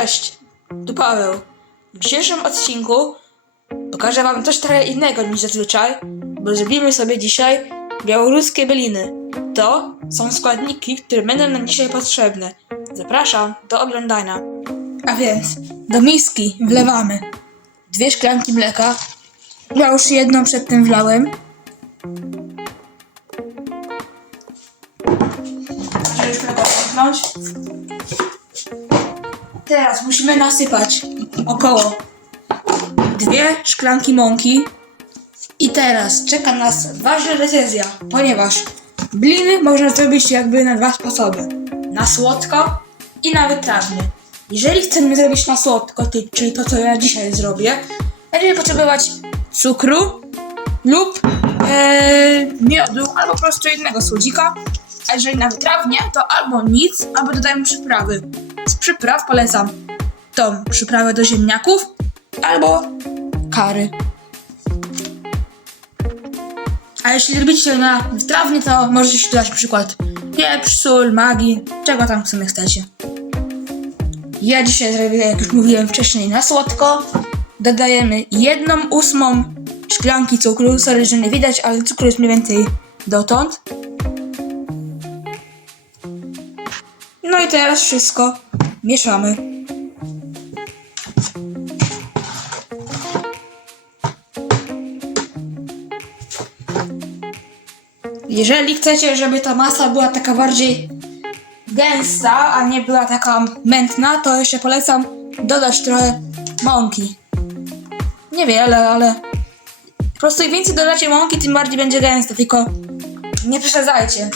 Cześć, tu Paweł. W dzisiejszym odcinku pokażę wam coś trochę innego niż zazwyczaj, bo zrobimy sobie dzisiaj białoruskie byliny. To są składniki, które będą nam dzisiaj potrzebne. Zapraszam do oglądania. A więc do miski wlewamy dwie szklanki mleka. Ja już jedną przedtem wlałem. Żeby już mleko. Teraz musimy nasypać około dwie szklanki mąki. I teraz czeka nas ważna decyzja, ponieważ bliny można zrobić jakby na dwa sposoby. Na słodko i na wytrawnie. Jeżeli chcemy zrobić na słodko, czyli to co ja dzisiaj zrobię, będziemy potrzebować cukru lub e, miodu albo po prostu innego słodzika. A jeżeli na wytrawnie, to albo nic, albo dodajemy przyprawy. Z przypraw polecam tą przyprawę do ziemniaków albo kary. A jeśli robicie na wytrawnie, to możecie się dodać przykład pieprz, sól, magii, czego tam sobie chcecie. Ja dzisiaj zrobię, jak już mówiłem wcześniej, na słodko. Dodajemy jedną ósmą szklanki cukru. Sorry, że nie widać, ale cukru jest mniej więcej dotąd. No i teraz wszystko mieszamy. Jeżeli chcecie, żeby ta masa była taka bardziej gęsta, a nie była taka mętna, to jeszcze polecam dodać trochę mąki. Niewiele, ale po prostu im więcej dodacie mąki, tym bardziej będzie gęsta, tylko nie przesadzajcie.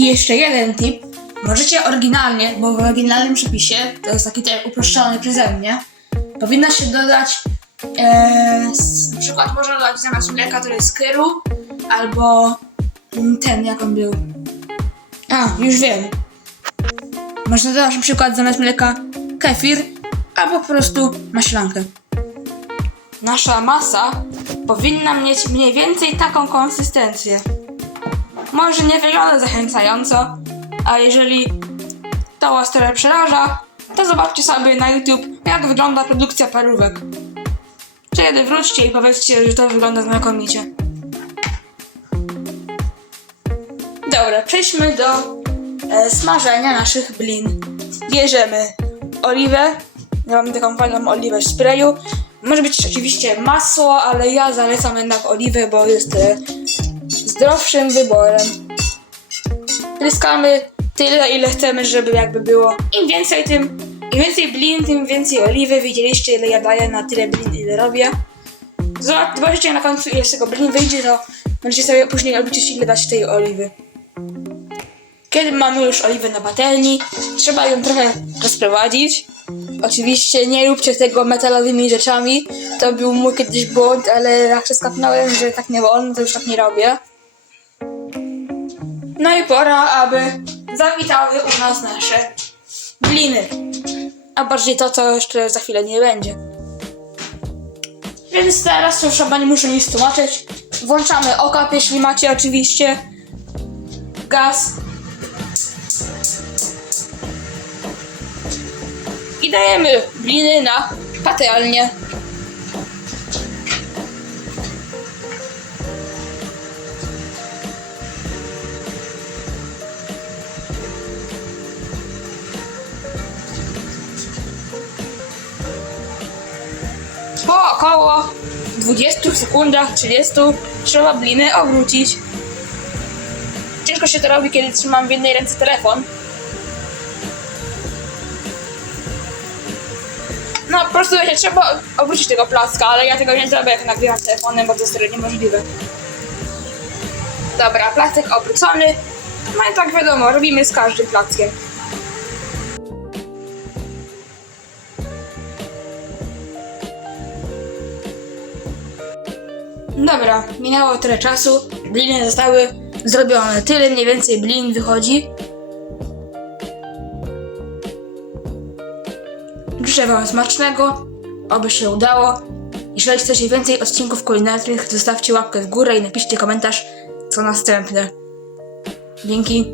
I jeszcze jeden tip. Możecie oryginalnie, bo w oryginalnym przepisie, to jest taki ten uproszczony przeze mnie, powinno się dodać e, s- na przykład można dodać zamiast mleka to jest kyru, albo ten, jak on był. A, już wiem. Można dodać na przykład zamiast mleka kefir, albo po prostu maślankę. Nasza masa powinna mieć mniej więcej taką konsystencję. Może nie wygląda zachęcająco, a jeżeli to was trochę przeraża, to zobaczcie sobie na YouTube, jak wygląda produkcja parówek. Wtedy wróćcie i powiedzcie, że to wygląda znakomicie. Dobra, przejdźmy do e, smażenia naszych blin. Bierzemy oliwę. Ja mam taką fajną oliwę w sprayu. Może być oczywiście masło, ale ja zalecam jednak oliwę, bo jest e, zdrowszym wyborem. Pryskamy tyle, ile chcemy, żeby jakby było. Im więcej, tym im więcej blin, tym więcej oliwy. Widzieliście, ile ja daję na tyle blin, ile robię. Zobacz- Zobaczycie na końcu, ile z tego blin wyjdzie, to będziecie sobie później obliczyć, ile dać tej oliwy. Kiedy mamy już oliwę na patelni, trzeba ją trochę rozprowadzić. Oczywiście nie róbcie tego metalowymi rzeczami. To był mój kiedyś błąd, ale jak się skapnąłem, że tak nie wolno, to już tak nie robię. No i pora, aby zawitały u nas nasze gliny. A bardziej to, co jeszcze za chwilę nie będzie. Więc teraz już chyba nie muszę nic tłumaczyć. Włączamy okap, jeśli macie oczywiście. Gaz. I dajemy gliny na patelnię. Około 20 sekundach, 30 trzeba bliny obrócić. Ciężko się to robi, kiedy trzymam w jednej ręce telefon. No po prostu wiecie, trzeba obrócić tego placka, ale ja tego nie zrobię jak nagrywam telefonem, bo to jest niemożliwe. Dobra, placek obrócony. No i tak wiadomo, robimy z każdym plackiem. Dobra, minęło tyle czasu, bliny zostały zrobione. Tyle mniej więcej blin wychodzi. Życzę Wam smacznego, oby się udało. Jeżeli chcecie więcej odcinków kulinarnych, zostawcie łapkę w górę i napiszcie komentarz, co następne. Dzięki.